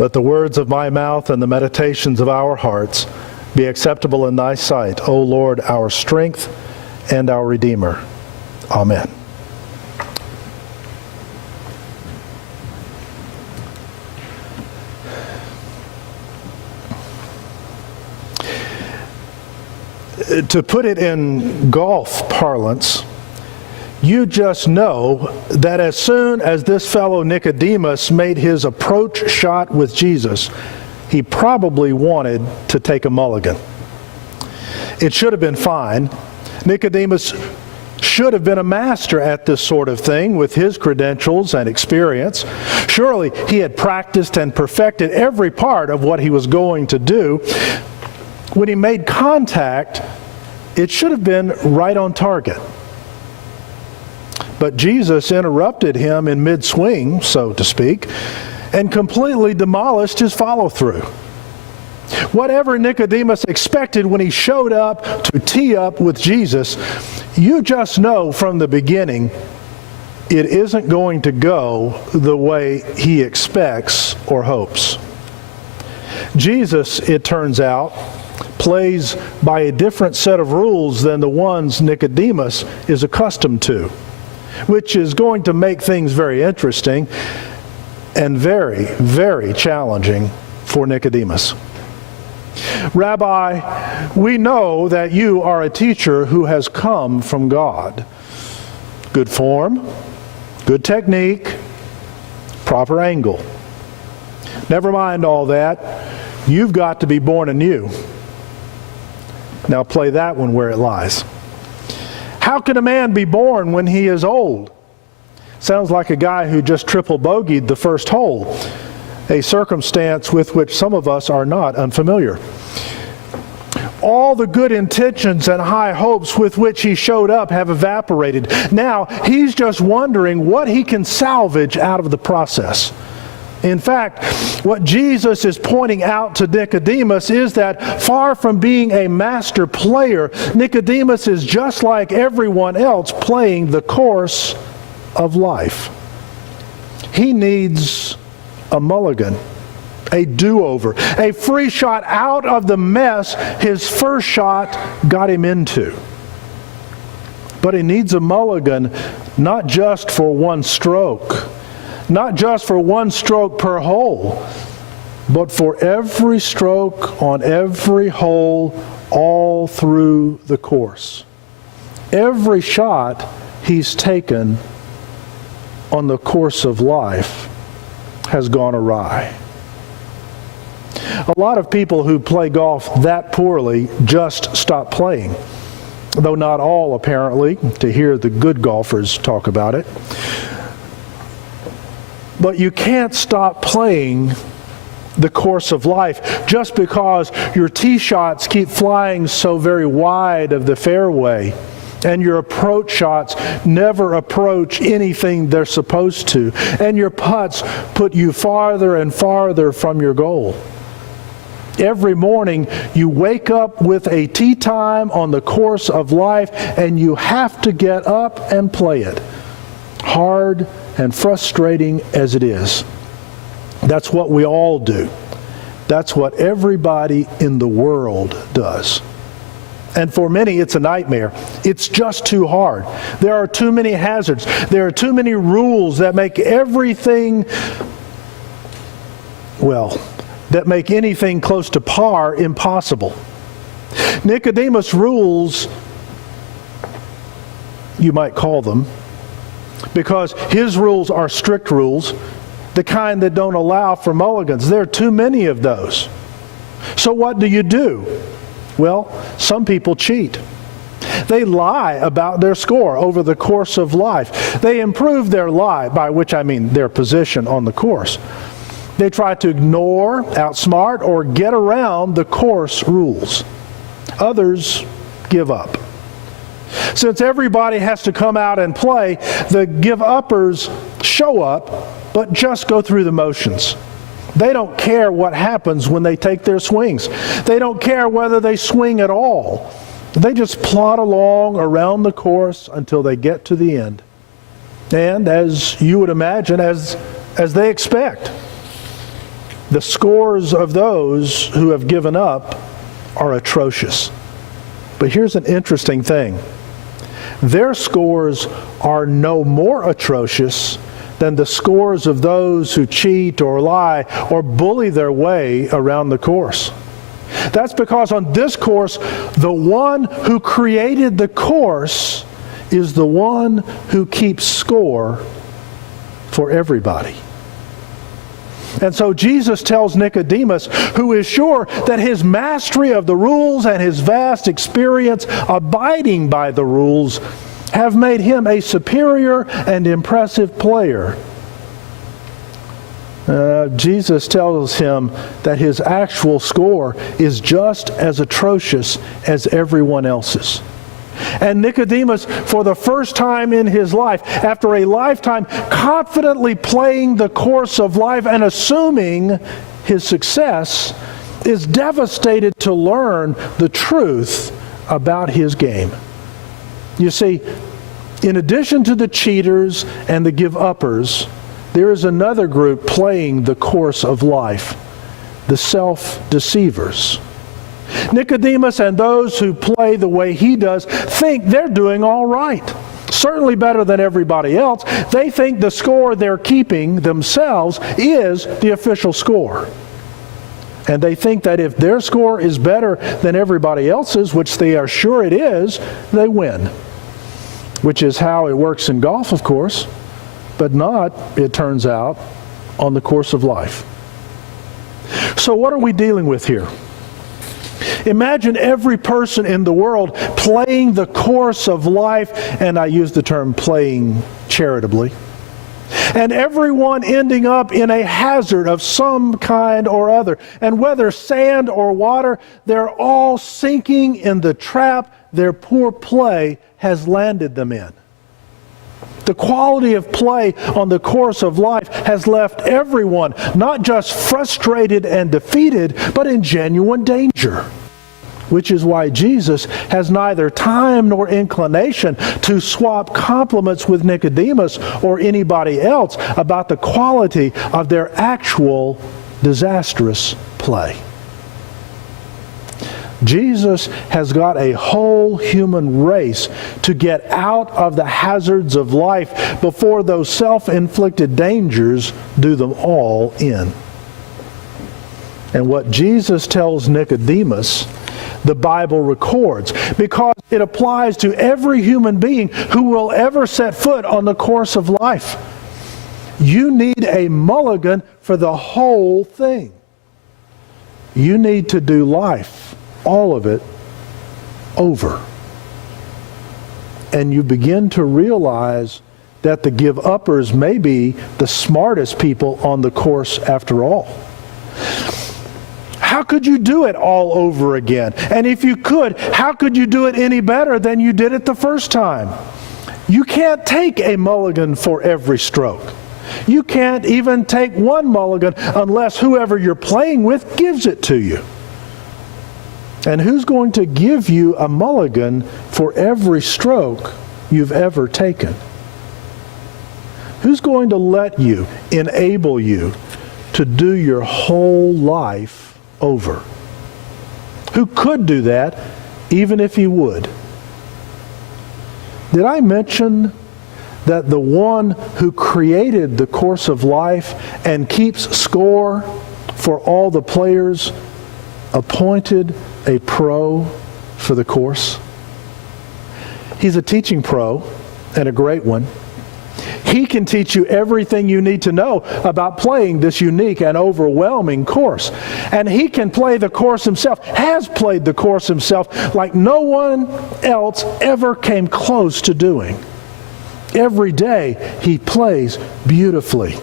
Let the words of my mouth and the meditations of our hearts be acceptable in thy sight, O Lord, our strength and our Redeemer. Amen. To put it in golf parlance, you just know that as soon as this fellow Nicodemus made his approach shot with Jesus, he probably wanted to take a mulligan. It should have been fine. Nicodemus should have been a master at this sort of thing with his credentials and experience. Surely he had practiced and perfected every part of what he was going to do. When he made contact, it should have been right on target. But Jesus interrupted him in mid-swing, so to speak, and completely demolished his follow-through. Whatever Nicodemus expected when he showed up to tee up with Jesus, you just know from the beginning it isn't going to go the way he expects or hopes. Jesus, it turns out, plays by a different set of rules than the ones Nicodemus is accustomed to, which is going to make things very interesting and very, very challenging for Nicodemus. Rabbi, we know that you are a teacher who has come from God. Good form, good technique, proper angle. Never mind all that. You've got to be born anew. Now play that one where it lies. How can a man be born when he is old? Sounds like a guy who just triple bogeyed the first hole, a circumstance with which some of us are not unfamiliar. All the good intentions and high hopes with which he showed up have evaporated. Now he's just wondering what he can salvage out of the process. In fact, what Jesus is pointing out to Nicodemus is that far from being a master player, Nicodemus is just like everyone else playing the course of life. He needs a mulligan, a do-over, a free shot out of the mess his first shot got him into. But he needs a mulligan not just for one stroke, not just for one stroke per hole, but for every stroke on every hole all through the course. Every shot he's taken on the course of life has gone awry. A lot of people who play golf that poorly just stop playing, though not all apparently, to hear the good golfers talk about it. But you can't stop playing the course of life just because your tee shots keep flying so very wide of the fairway and your approach shots never approach anything they're supposed to, and your putts put you farther and farther from your goal. Every morning you wake up with a tee time on the course of life and you have to get up and play it. Hard and frustrating as it is. That's what we all do. That's what everybody in the world does. And for many, it's a nightmare. It's just too hard. There are too many hazards. There are too many rules that make everything, that make anything close to par impossible. Nicodemus' rules, you might call them, because his rules are strict rules, the kind that don't allow for mulligans. There are too many of those. So what do? Well, some people cheat. They lie about their score over the course of life. They improve their lie, by which I mean their position on the course. They try to ignore, outsmart, or get around the course rules. Others give up. Since everybody has to come out and play, the give-uppers show up, but just go through the motions. They don't care what happens when they take their swings. They don't care whether they swing at all. They just plod along around the course until they get to the end. And as you would imagine, as they expect. The scores of those who have given up are atrocious. But here's an interesting thing. Their scores are no more atrocious than the scores of those who cheat or lie or bully their way around the course. That's because on this course, the one who created the course is the one who keeps score for everybody. And so Jesus tells Nicodemus, who is sure that his mastery of the rules and his vast experience abiding by the rules have made him a superior and impressive player. Jesus tells him that his actual score is just as atrocious as everyone else's. And Nicodemus, for the first time in his life, after a lifetime confidently playing the course of life and assuming his success, is devastated to learn the truth about his game. You see, in addition to the cheaters and the give-uppers, there is another group playing the course of life, the self-deceivers. Nicodemus and those who play the way he does think they're doing all right, certainly better than everybody else. They think the score they're keeping themselves is the official score. And they think that if their score is better than everybody else's, which they are sure it is, they win. Which is how it works in golf, of course, but not, it turns out, on the course of life. So what are we dealing with here? Imagine every person in the world playing the course of life, and I use the term playing charitably, and everyone ending up in a hazard of some kind or other. And whether sand or water, they're all sinking in the trap their poor play has landed them in. The quality of play on the course of life has left everyone not just frustrated and defeated, but in genuine danger. Which is why Jesus has neither time nor inclination to swap compliments with Nicodemus or anybody else about the quality of their actual disastrous play. Jesus has got a whole human race to get out of the hazards of life before those self-inflicted dangers do them all in. And what Jesus tells Nicodemus, the Bible records, because it applies to every human being who will ever set foot on the course of life. You need a mulligan for the whole thing. You need to do life, all of it, over. And you begin to realize that the give-uppers may be the smartest people on the course after all. How could you do it all over again? And if you could, how could you do it any better than you did it the first time? You can't take a mulligan for every stroke. You can't even take one mulligan unless whoever you're playing with gives it to you. And who's going to give you a mulligan for every stroke you've ever taken? Who's going to let you, enable you to do your whole life over? Who could do that even if he would? Did I mention that the one who created the course of life and keeps score for all the players appointed a pro for the course? He's a teaching pro, and a great one. He can teach you everything you need to know about playing this unique and overwhelming course. And he can play the course himself, has played the course himself like no one else ever came close to doing. Every day he plays beautifully.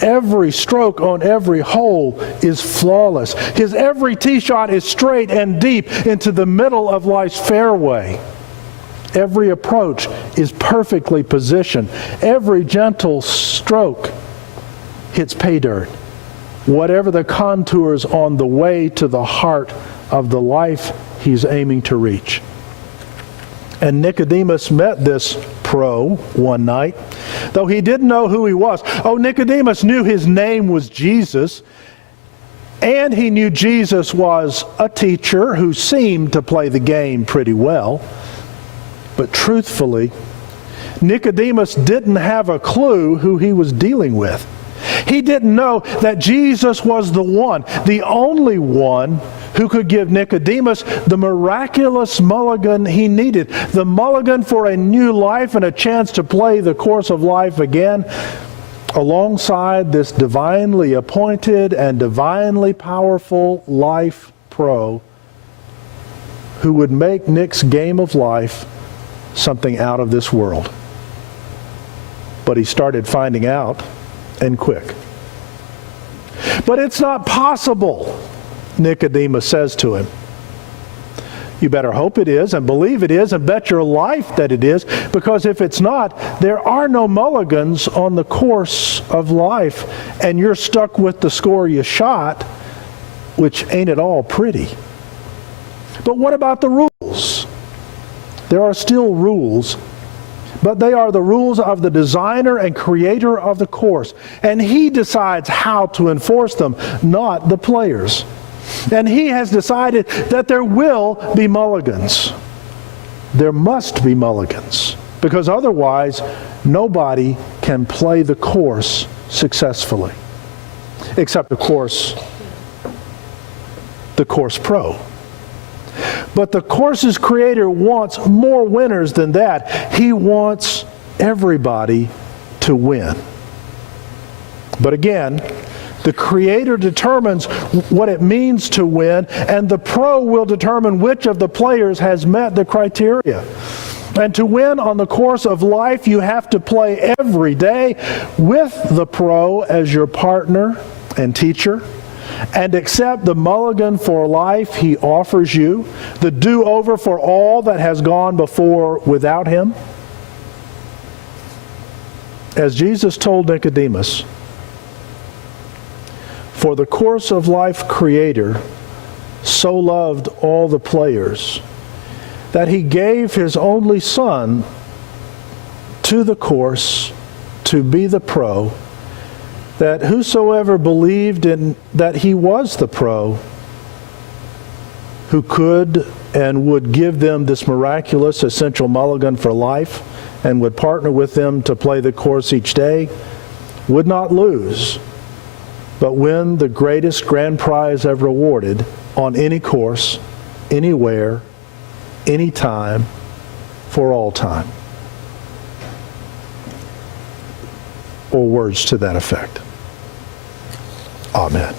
Every stroke on every hole is flawless. His every tee shot is straight and deep into the middle of life's fairway. Every approach is perfectly positioned. Every gentle stroke hits pay dirt. Whatever the contours on the way to the heart of the life he's aiming to reach. And Nicodemus met this pro one night, though he didn't know who he was. Oh, Nicodemus knew his name was Jesus, And he knew Jesus was a teacher who seemed to play the game pretty well. But truthfully, Nicodemus didn't have a clue who he was dealing with. He didn't know that Jesus was the one, the only one, who could give Nicodemus the miraculous mulligan he needed, the mulligan for a new life and a chance to play the course of life again, alongside this divinely appointed and divinely powerful life pro who would make Nick's game of life something out of this world. But he started finding out, and quick. But it's not possible, Nicodemus says to him. You better hope it is and believe it is and bet your life that it is, because if it's not, there are no mulligans on the course of life, and you're stuck with the score you shot, which ain't at all pretty. But what about the rules? There are still rules, but they are the rules of the designer and creator of the course, and he decides how to enforce them, not the players. And he has decided that there will be mulligans. There must be mulligans, because otherwise nobody can play the course successfully, except of course the course pro. But the course's creator wants more winners than that. He wants everybody to win. But again, the creator determines what it means to win, and the pro will determine which of the players has met the criteria. And to win on the course of life, you have to play every day with the pro as your partner and teacher, and accept the mulligan for life he offers you, the do-over for all that has gone before without him. As Jesus told Nicodemus, for the course of life creator so loved all the players that he gave his only son to the course to be the pro, that whosoever believed in that he was the pro who could and would give them this miraculous essential mulligan for life and would partner with them to play the course each day would not lose, but win the greatest grand prize ever awarded on any course, anywhere, anytime, for all time. Or words to that effect. Amen.